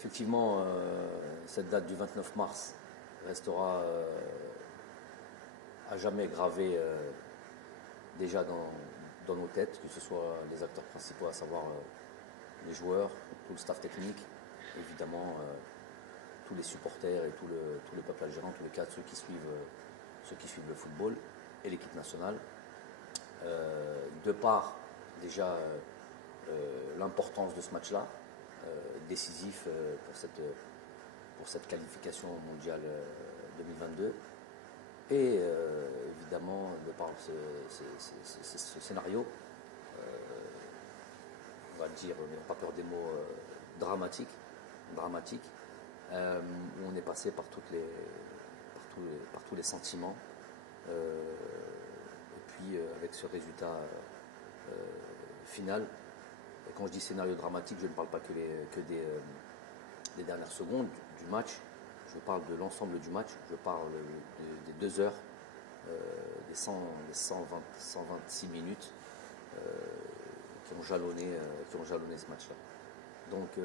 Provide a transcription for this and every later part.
effectivement, cette date du 29 mars restera à jamais gravée déjà dans nos têtes, que ce soit les acteurs principaux, à savoir les joueurs, tout le staff technique, évidemment tous les supporters et tout le peuple algérien, tous les cas, ceux qui suivent le football et l'équipe nationale. De par déjà l'importance de ce match-là, décisif pour cette qualification mondiale 2022. Et évidemment, de par ce scénario, on va dire, n'ayons pas peur des mots, dramatique, où on est passé par tous les sentiments, et puis avec ce résultat final. Et quand je dis scénario dramatique, je ne parle pas que des dernières secondes du match, je parle de l'ensemble du match, je parle des 2 heures, des 126 minutes qui ont jalonné ce match-là. Donc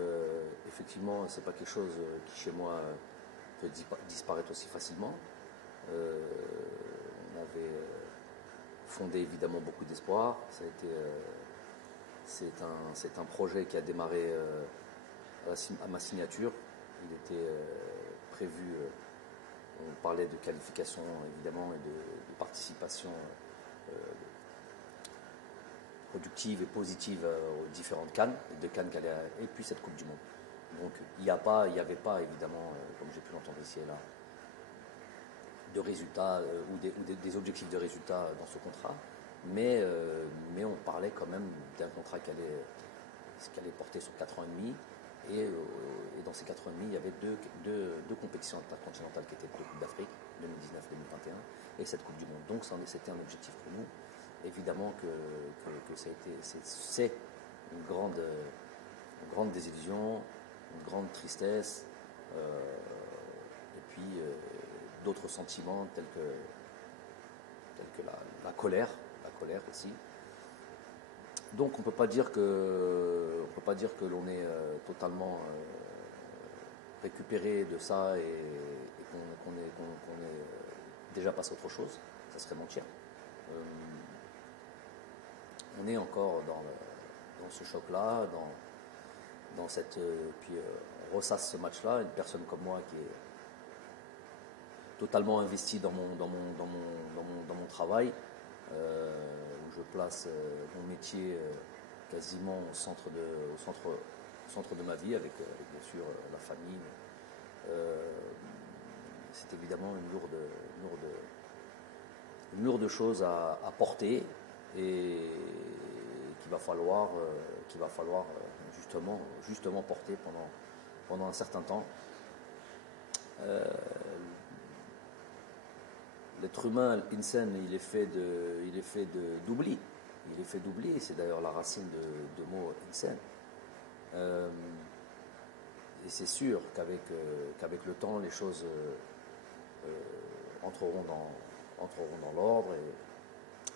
effectivement, c'est pas quelque chose qui chez moi peut disparaître aussi facilement. On avait fondé évidemment beaucoup d'espoir. C'est un projet qui a démarré à ma signature. Il était prévu, on parlait de qualification évidemment et de participation productive et positive aux différentes CAN, les 2 CAN et puis cette Coupe du Monde. Donc il n'y avait pas évidemment, comme j'ai pu l'entendre ici et là, de résultats ou des objectifs de résultats dans ce contrat, mais on parlait quand même d'un contrat qui allait porter sur 4 ans et demi, et dans ces 4 ans et demi, il y avait deux compétitions intercontinentales qui étaient la Coupe d'Afrique 2019-2021 et cette Coupe du Monde. Donc c'était un objectif pour nous. Évidemment que c'est une grande désillusion, une grande tristesse, et puis d'autres sentiments tels que la colère aussi. Donc on ne peut pas dire que l'on est totalement récupéré de ça et qu'on est déjà passé à autre chose. Ça serait mentir. On est encore dans ce choc-là, dans cette. Puis on ressasse ce match-là. Une personne comme moi qui est totalement investie dans mon travail, où je place mon métier quasiment au centre de ma vie, avec bien sûr la famille. C'est évidemment une lourde chose à porter, et qu'il va falloir justement porter pendant un certain temps. L'être humain, l'insan, il est fait d'oubli. Il est fait d'oubli, c'est d'ailleurs la racine de mot insan. Et c'est sûr qu'avec le temps, les choses entreront dans l'ordre et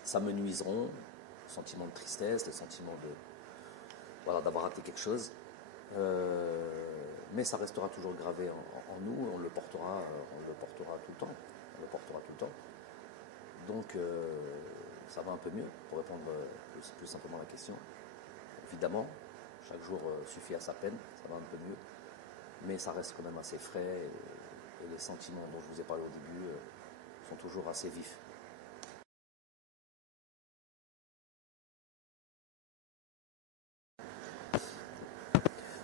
s'amenuiseront. Le sentiment de tristesse, le sentiment d'avoir raté quelque chose. Mais ça restera toujours gravé en nous, on le portera tout le temps. Donc ça va un peu mieux, pour répondre plus simplement à la question. Évidemment, chaque jour suffit à sa peine, ça va un peu mieux, mais ça reste quand même assez frais, et les sentiments dont je vous ai parlé au début sont toujours assez vifs.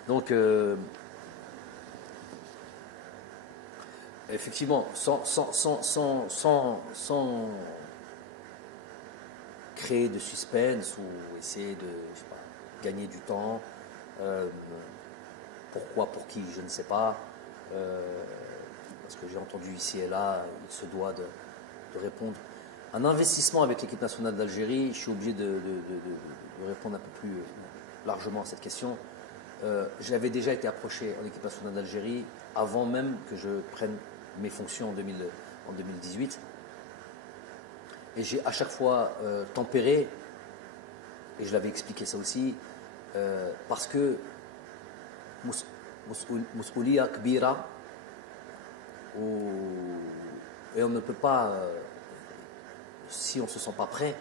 Donc effectivement, sans créer de suspense ou essayer de gagner du temps, pourquoi, pour qui, je ne sais pas, parce que j'ai entendu ici et là, il se doit de répondre. Un investissement avec l'équipe nationale d'Algérie, je suis obligé de répondre un peu plus largement à cette question. J'avais déjà été approché en équipe nationale d'Algérie avant même que je prenne mes fonctions en 2018. Et j'ai à chaque fois tempéré, et je l'avais expliqué ça aussi, parce que مسؤولية كبيرة et on ne peut pas si on ne se sent pas prêt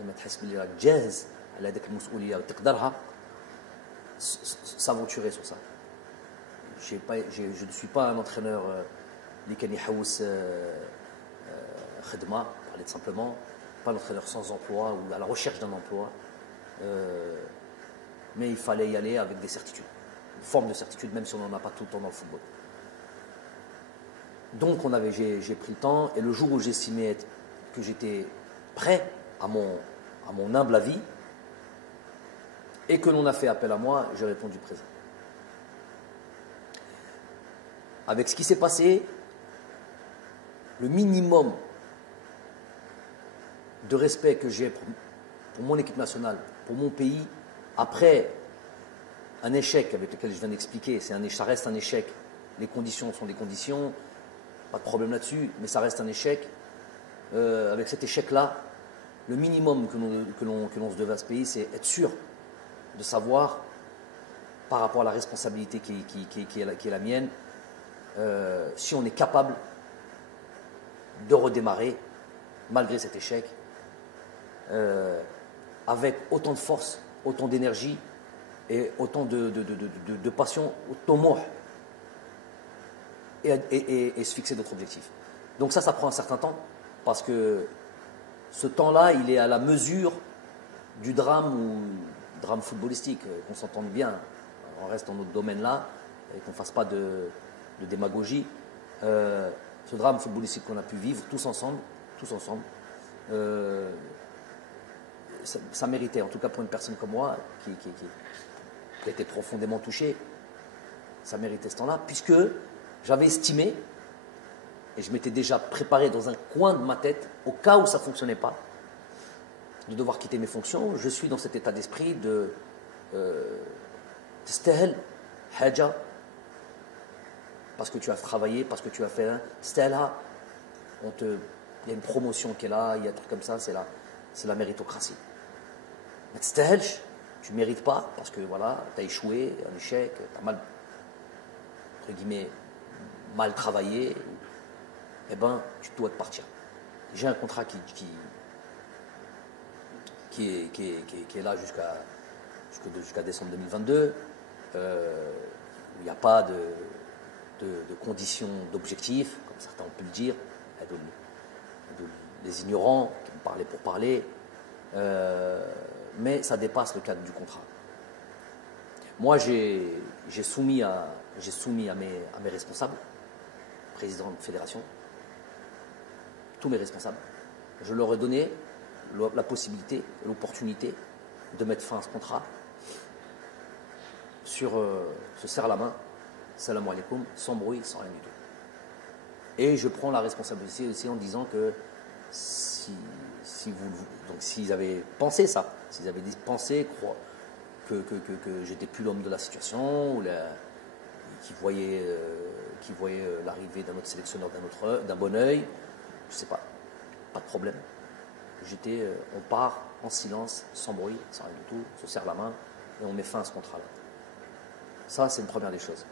لما تحس باللي راك جاهز على هذيك المسؤولية وتقدرها s'aventurer sur ça. Je ne suis pas un entraîneur اللي كان يحوس خدمة, parler simplement, pas un entraîneur sans emploi ou à la recherche d'un emploi, mais il fallait y aller avec des certitudes, une forme de certitude même si on n'en a pas tout le temps dans le football. Donc j'ai pris le temps et le jour où j'estimais que j'étais prêt à mon humble avis et que l'on a fait appel à moi, j'ai répondu présent. Avec ce qui s'est passé, le minimum de respect que j'ai pour mon équipe nationale, pour mon pays, après un échec avec lequel je viens d'expliquer, ça reste un échec, les conditions sont des conditions, pas de problème là-dessus, mais ça reste un échec. Avec cet échec-là, le minimum que l'on se devait à ce pays, c'est être sûr de savoir, par rapport à la responsabilité qui est la mienne, si on est capable de redémarrer malgré cet échec, avec autant de force, autant d'énergie et autant de passion, autant et se fixer d'autres objectifs. Donc ça prend un certain temps, parce que ce temps-là, il est à la mesure du drame footballistique, qu'on s'entende bien, on reste dans notre domaine-là, et qu'on ne fasse pas de démagogie. Ce drame footballistique qu'on a pu vivre tous ensemble, ça méritait, en tout cas pour une personne comme moi, qui était profondément touchée, ça méritait ce temps-là, puisque j'avais estimé, et je m'étais déjà préparé dans un coin de ma tête, au cas où ça ne fonctionnait pas, de devoir quitter mes fonctions. Je suis dans cet état d'esprit de تستاهل حاجة parce que tu as travaillé, parce que tu as fait un تستاهلها. Il y a une promotion qui est là, il y a un truc comme ça, c'est la méritocratie. Mais تستاهلش, tu ne mérites pas, parce que voilà, tu as échoué, un échec, tu as mal, entre guillemets, mal travaillé, eh ben, tu dois te partir. J'ai un contrat qui est là jusqu'à décembre 2022. Il n'y a pas de conditions d'objectifs, comme certains ont pu le dire, des ignorants qui me parlaient pour parler, mais ça dépasse le cadre du contrat. Moi, j'ai soumis à mes responsables, président de fédération, tous mes responsables. Je leur ai donné la possibilité, l'opportunité de mettre fin à ce contrat sur se serre la main, salam alaikum, sans bruit, sans rien du tout. Et je prends la responsabilité aussi en disant que s'ils avaient pensé ça, s'ils avaient pensé que j'étais plus l'homme de la situation, ou qui voyaient l'arrivée d'un autre sélectionneur d'un bon œil, je ne sais pas de problème. On part en silence, sans bruit, sans rien du tout, on se serre la main et on met fin à ce contrat-là. Ça, c'est une première des choses.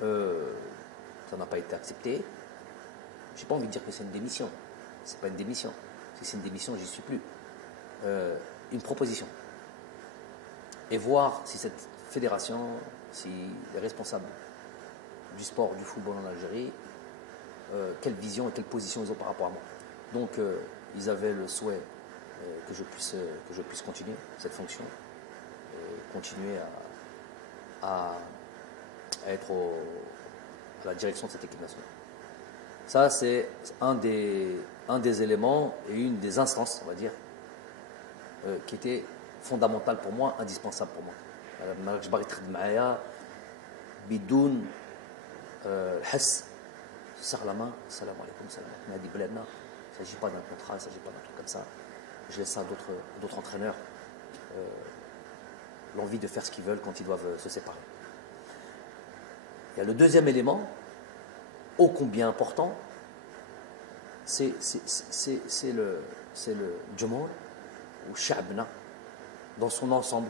Ça n'a pas été accepté. Je n'ai pas envie de dire que c'est une démission. Ce n'est pas une démission. Si c'est une démission, j'y suis plus. Une proposition. Et voir si cette fédération, si les responsables du sport, du football en Algérie, quelle vision et quelle position ils ont par rapport à moi. Donc, ils avaient le souhait que je puisse continuer cette fonction, et continuer à être à la direction de cette équipe nationale. Ça, c'est un des éléments et une des instances, on va dire, qui était fondamentale pour moi, indispensable pour moi. مالكش باغي تخدم معايا بدون الحس serre la main, salam alaikum, salam alaikum. Il ne s'agit pas d'un contrat, il ne s'agit pas d'un truc comme ça. Je laisse ça à d'autres entraîneurs, l'envie de faire ce qu'ils veulent quand ils doivent se séparer. Il y a le deuxième élément, ô combien important, c'est le Jumhur, ou Sha'bna, dans son ensemble,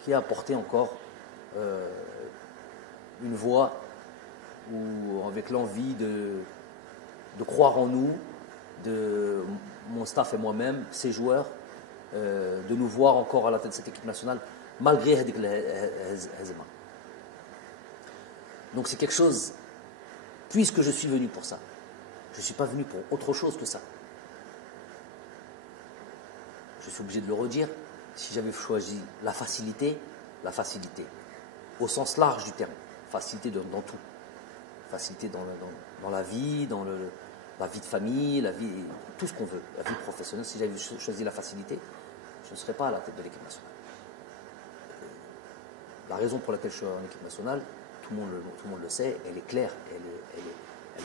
qui a apporté encore une voie ou avec l'envie de croire en nous, de mon staff et moi-même, ces joueurs, de nous voir encore à la tête de cette équipe nationale, malgré هذيك الهزيمة. Donc c'est quelque chose, puisque je suis venu pour ça, je ne suis pas venu pour autre chose que ça. Je suis obligé de le redire, si j'avais choisi la facilité, au sens large du terme, facilité dans tout, facilité dans la vie, la vie de famille, la vie, tout ce qu'on veut, la vie professionnelle. Si j'avais choisi la facilité, je ne serais pas à la tête de l'équipe nationale. La raison pour laquelle je suis en équipe nationale, tout le monde le sait, elle est claire, elle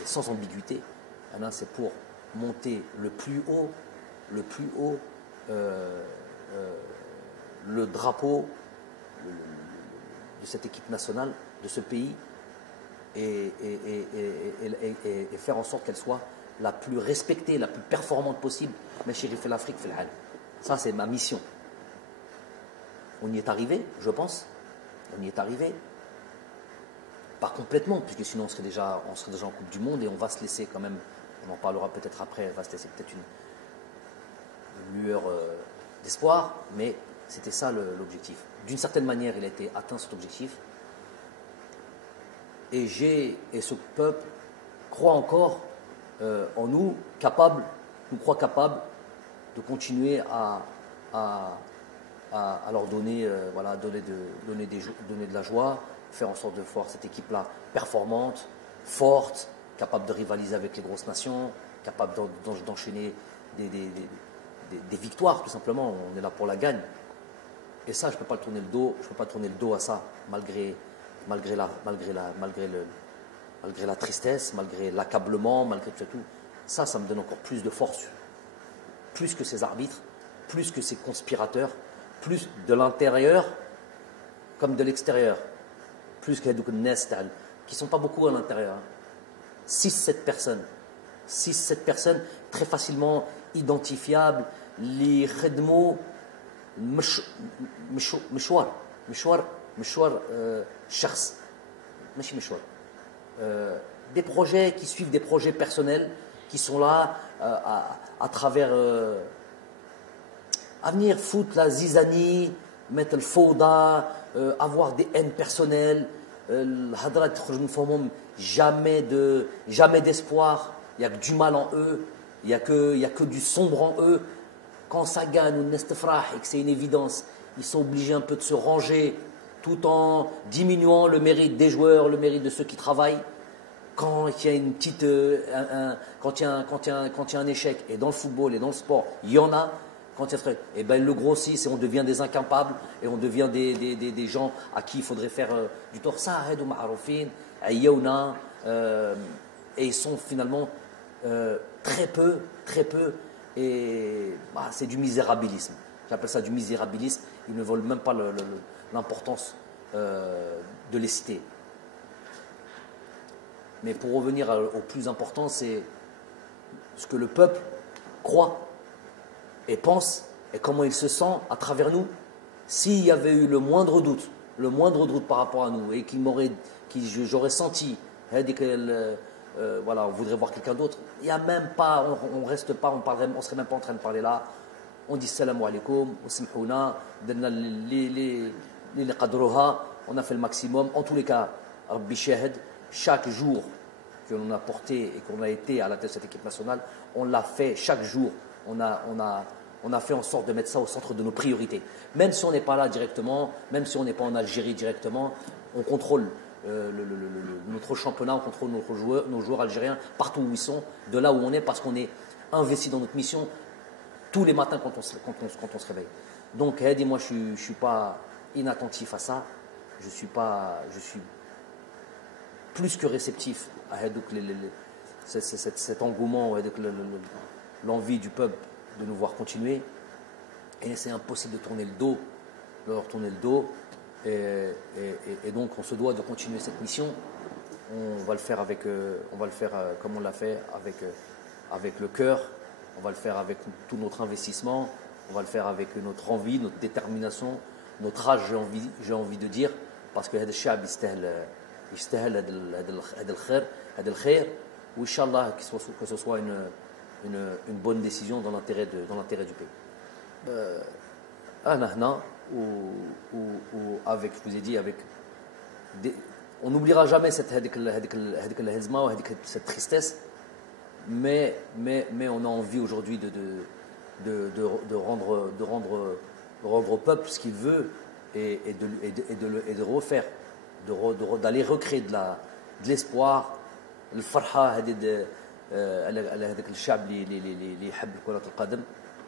est sans ambiguïté. C'est pour monter le plus haut le drapeau de cette équipe nationale, de ce pays, et faire en sorte qu'elle soit la plus respectée, la plus performante possible. Mais chéri, fait l'Afrique, fait l'Al. Ça, c'est ma mission. On y est arrivé, je pense. On y est arrivé. Pas complètement, puisque sinon on serait déjà en Coupe du Monde et on va se laisser quand même, on en parlera peut-être après, on va se laisser peut-être une lueur d'espoir, mais c'était ça l'objectif. D'une certaine manière, il a été atteint cet objectif. Et ce peuple croit encore en nous, nous croit capable de continuer à leur donner, donner de la joie, faire en sorte de voir cette équipe-là performante, forte, capable de rivaliser avec les grosses nations, capable d'enchaîner des victoires, tout simplement. On est là pour la gagne. Et ça, je ne peux pas tourner le dos à ça, malgré la tristesse, malgré l'accablement, malgré tout. Ça me donne encore plus de force. Plus que ces arbitres, plus que ces conspirateurs, plus de l'intérieur comme de l'extérieur. Plus que les Nestal, qui ne sont pas beaucoup à l'intérieur. 6-7 personnes. 6-7 personnes très facilement identifiables. Les khedmo مشوار شخص ماشي مشوار. Des projets qui suivent des projets personnels qui sont là à travers à venir foutre la zizanie, mettre le fauda, avoir des haines personnelles, jamais d'espoir, il n'y a que du mal en eux, il n'y a que du sombre en eux. Quand ça gagne ou nestefrah et que c'est une évidence, ils sont obligés un peu de se ranger tout en diminuant le mérite des joueurs, le mérite de ceux qui travaillent. Quand il y a une petite, quand il y a un échec, et dans le football et dans le sport, il y en a. Quand il y a et ben le grossissent et on devient des incapables et on devient des gens à qui il faudrait faire du tort. Ça, ou ma'arofin, ayyauna, et ils sont finalement très peu, et c'est du misérabilisme. J'appelle ça du misérabilisme. Ils ne veulent même pas l'importance de les citer. Mais pour revenir au plus important, c'est ce que le peuple croit et pense et comment il se sent à travers nous. S'il y avait eu le moindre doute par rapport à nous et j'aurais senti on voudrait voir quelqu'un d'autre, il y a même pas, on reste pas, on serait même pas en train de parler là. On dit salam alaikum, on a fait le maximum. En tous les cas, Rabbi Shahid, chaque jour que l'on a porté et qu'on a été à la tête de cette équipe nationale, on l'a fait chaque jour. On a fait en sorte de mettre ça au centre de nos priorités. Même si on n'est pas là directement, même si on n'est pas en Algérie directement, on contrôle notre championnat, on contrôle nos joueurs algériens partout où ils sont, de là où on est, parce qu'on est investi dans notre mission tous les matins quand on se réveille. Donc, moi, je ne suis pas inattentif à ça. Je suis plus que réceptif à cet engouement, l'envie du peuple de nous voir continuer. Et c'est impossible de leur tourner le dos. Et donc, on se doit de continuer cette mission. On va le faire comme on l'a fait, avec le cœur. On va le faire avec tout notre investissement. On va le faire avec notre envie, notre détermination, notre rage, j'ai envie de dire. باسكو هذا الشعب يستاهل هذا الخير وان شاء الله que ce soit une bonne décision dans l'intérêt du pays. انا هنا avec, je vous ai dit, avec on n'oubliera jamais هذيك الهزمه وهذيك cette tristesse, mais on a envie aujourd'hui de rendre au peuple ce qu'il veut et de refaire, d'aller recréer de l'espoir, الفرحه هذه على هذاك الشعب اللي يحب كرة القدم.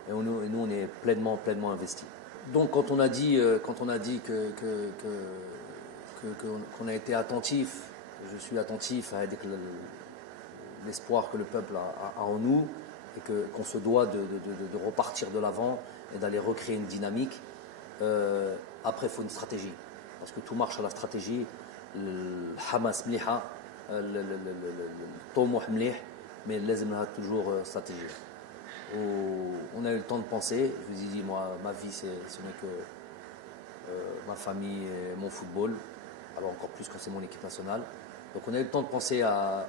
Et nous on est pleinement investis. Donc quand on a dit qu'on a été attentif, je suis attentif à l'espoir que le peuple a en nous et qu'on se doit de repartir de l'avant et d'aller recréer une dynamique. Après il faut une stratégie, parce que tout marche à la stratégie. Le Hamas مليحة, الطموح مليح, mais لازم لها toujours stratégie. On a eu le temps de penser. Je vous ai dit, moi, ma vie, ce n'est que ma famille et mon football. Alors encore plus quand c'est mon équipe nationale. Donc on a eu le temps de penser à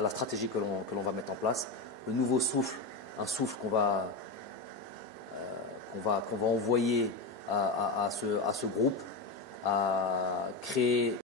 la stratégie que l'on va mettre en place. Le nouveau souffle, un souffle qu'on va envoyer à ce groupe, à créer